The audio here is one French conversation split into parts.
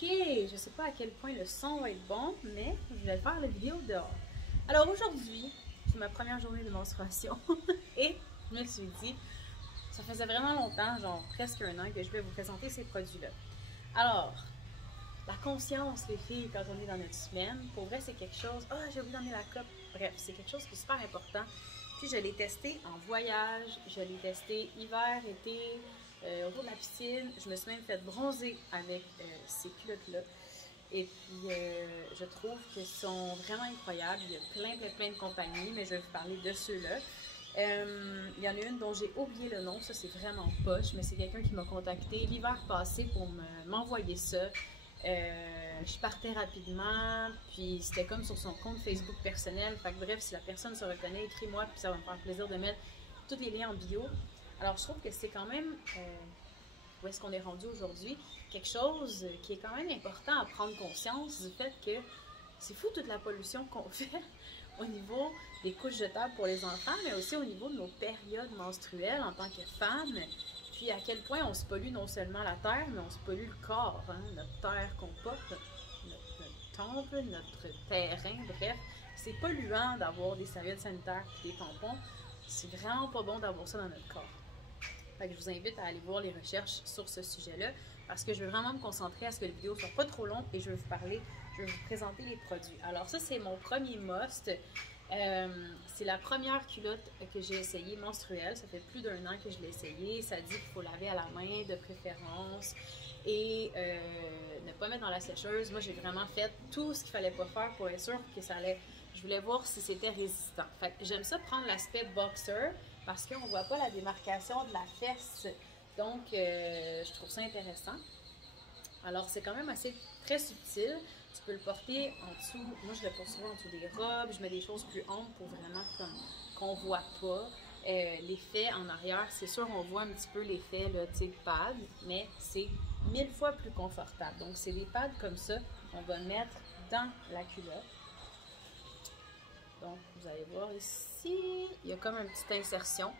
Ok, je sais pas à quel point le son va être bon, mais je vais faire la vidéo dehors. Alors aujourd'hui, c'est ma première journée de menstruation et je me suis dit, ça faisait vraiment longtemps, genre presque un an, que je vais vous présenter ces produits-là. Alors, la conscience, les filles, quand on est dans notre semaine, pour vrai, c'est quelque chose. Ah, j'ai oublié d'emmener la coupe. Bref, c'est quelque chose qui est super important. Puis je l'ai testé en voyage, je l'ai testé hiver, été, autour de la piscine. Je me suis même fait bronzer avec ces culottes-là. Et puis, je trouve qu'elles sont vraiment incroyables. Il y a plein de compagnies, mais je vais vous parler de ceux-là. Il y en a une dont j'ai oublié le nom, ça c'est vraiment poche, mais c'est quelqu'un qui m'a contacté l'hiver passé pour m'envoyer ça. Je partais rapidement, puis c'était comme sur son compte Facebook personnel. Fait que bref, si la personne se reconnaît, écris-moi, puis ça va me faire plaisir de mettre tous les liens en bio. Alors je trouve que c'est quand même, où est-ce qu'on est rendu aujourd'hui, quelque chose qui est quand même important à prendre conscience du fait que c'est fou toute la pollution qu'on fait au niveau des couches jetables pour les enfants, mais aussi au niveau de nos périodes menstruelles en tant que femmes. Puis à quel point on se pollue non seulement la terre, mais on se pollue le corps, hein? Notre terre qu'on porte, notre temple, notre terrain, bref. C'est polluant d'avoir des serviettes sanitaires et des tampons. C'est vraiment pas bon d'avoir ça dans notre corps. Fait que je vous invite à aller voir les recherches sur ce sujet-là parce que je veux vraiment me concentrer à ce que la vidéo soit pas trop longue et je vais vous présenter les produits. Alors ça, c'est mon premier must. C'est la première culotte que j'ai essayée menstruelle. Ça fait plus d'un an que je l'ai essayée. Ça dit qu'il faut laver à la main de préférence et ne pas mettre dans la sécheuse. Moi, j'ai vraiment fait tout ce qu'il fallait pas faire pour être sûr que ça allait. Je voulais voir si c'était résistant. Fait que j'aime ça prendre l'aspect boxer parce qu'on ne voit pas la démarcation de la fesse. Donc, je trouve ça intéressant. Alors, c'est quand même assez très subtil. Tu peux le porter en dessous. Moi, je le porte souvent en dessous des robes. Je mets des choses plus amples pour vraiment qu'on ne voit pas. L'effet en arrière, c'est sûr, on voit un petit peu l'effet pad, mais c'est 1000 fois plus confortable. Donc, c'est des pads comme ça qu'on va mettre dans la culotte. Donc, vous allez voir ici, il y a comme une petite insertion.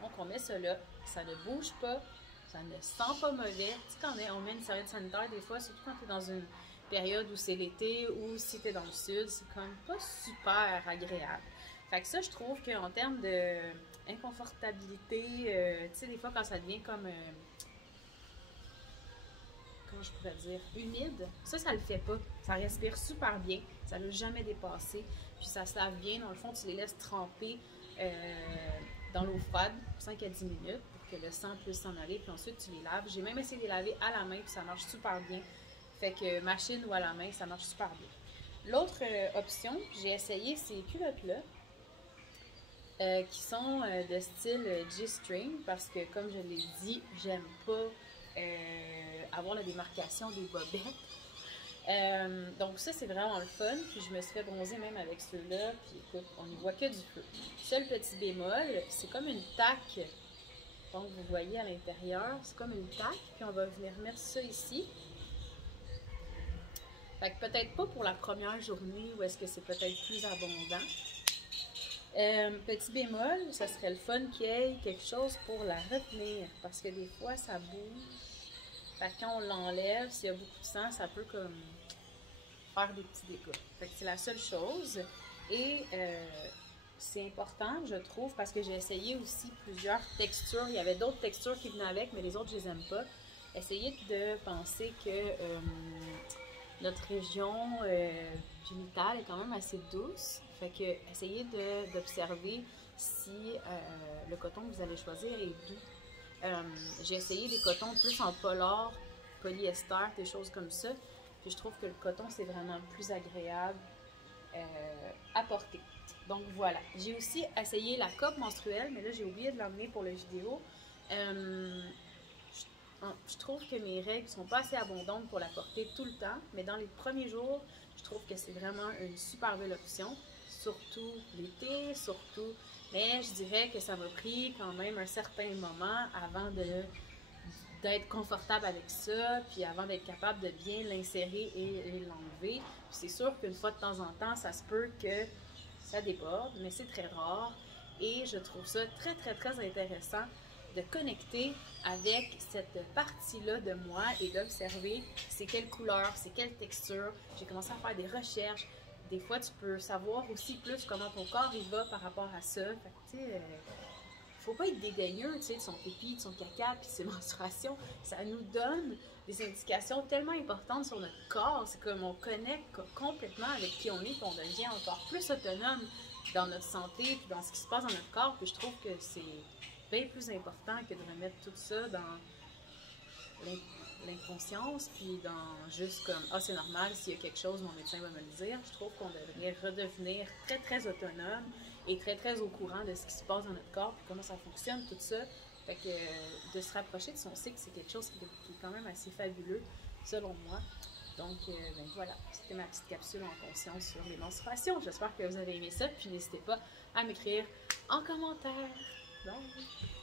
Donc, on met ça là. Ça ne bouge pas. Ça ne sent pas mauvais. Tu sais, quand on met une serviette sanitaire, des fois, surtout quand tu es dans une période où c'est l'été ou si tu es dans le sud, c'est quand même pas super agréable. Fait que ça, je trouve qu'en termes d'inconfortabilité, tu sais, des fois, quand ça devient comme... comment je pourrais dire, humide, ça le fait pas. Ça respire super bien, ça ne l'a jamais dépassé, puis ça se lave bien. Dans le fond, tu les laisses tremper dans l'eau froide, 5 à 10 minutes, pour que le sang puisse s'en aller, puis ensuite tu les laves. J'ai même essayé de les laver à la main, puis ça marche super bien. Fait que machine ou à la main, ça marche super bien. L'autre option, j'ai essayé ces culottes-là, qui sont de style G-string, parce que comme je l'ai dit, j'aime pas avoir la démarcation des bobettes. Donc ça, c'est vraiment le fun. Puis je me suis fait bronzer même avec ceux-là. Puis écoute, on n'y voit que du feu. Seul petit bémol, c'est comme une taque. Donc vous voyez à l'intérieur, c'est comme une taque. Puis on va venir mettre ça ici. Fait que peut-être pas pour la première journée où est-ce que c'est peut-être plus abondant. Petit bémol, ça serait le fun qu'il y ait quelque chose pour la retenir. Parce que des fois, ça bouge. Fait que quand on l'enlève, s'il y a beaucoup de sang, ça peut comme faire des petits dégâts. Fait que c'est la seule chose. Et c'est important, je trouve, parce que j'ai essayé aussi plusieurs textures. Il y avait d'autres textures qui venaient avec, mais les autres, je les aime pas. Essayez de penser que notre région génitale est quand même assez douce. Fait que essayez d'observer si le coton que vous allez choisir est doux. J'ai essayé des cotons plus en polar, polyester, des choses comme ça. Puis je trouve que le coton, c'est vraiment plus agréable à porter. Donc voilà. J'ai aussi essayé la cope menstruelle, mais là, j'ai oublié de l'emmener pour la vidéo. Je trouve que mes règles sont pas assez abondantes pour la porter tout le temps, mais dans les premiers jours, je trouve que c'est vraiment une super belle option. Surtout l'été, surtout... Mais je dirais que ça m'a pris quand même un certain moment avant d'être confortable avec ça, puis avant d'être capable de bien l'insérer et l'enlever. C'est sûr qu'une fois de temps en temps, ça se peut que ça déborde, mais c'est très rare. Et je trouve ça très intéressant de connecter avec cette partie-là de moi et d'observer c'est quelle couleur, c'est quelle texture. J'ai commencé à faire des recherches. Des fois, tu peux savoir aussi plus comment ton corps il va par rapport à ça. Fait que, tu sais, faut pas être dédaigneux, tu sais, de son pipi, de son caca, puis de ses menstruations. Ça nous donne des indications tellement importantes sur notre corps. C'est comme on connecte complètement avec qui on est, puis on devient encore plus autonome dans notre santé, puis dans ce qui se passe dans notre corps. Puis je trouve que c'est bien plus important que de remettre tout ça dans l'inconscience, puis dans juste comme ah, c'est normal, s'il y a quelque chose, mon médecin va me le dire. Je trouve qu'on devrait redevenir très, très autonome et très, très au courant de ce qui se passe dans notre corps, puis comment ça fonctionne, tout ça. Fait que de se rapprocher de son cycle, c'est quelque chose qui est quand même assez fabuleux, selon moi. Donc, ben voilà, c'était ma petite capsule en conscience sur les menstruations. J'espère que vous avez aimé ça, puis n'hésitez pas à m'écrire en commentaire. Bye!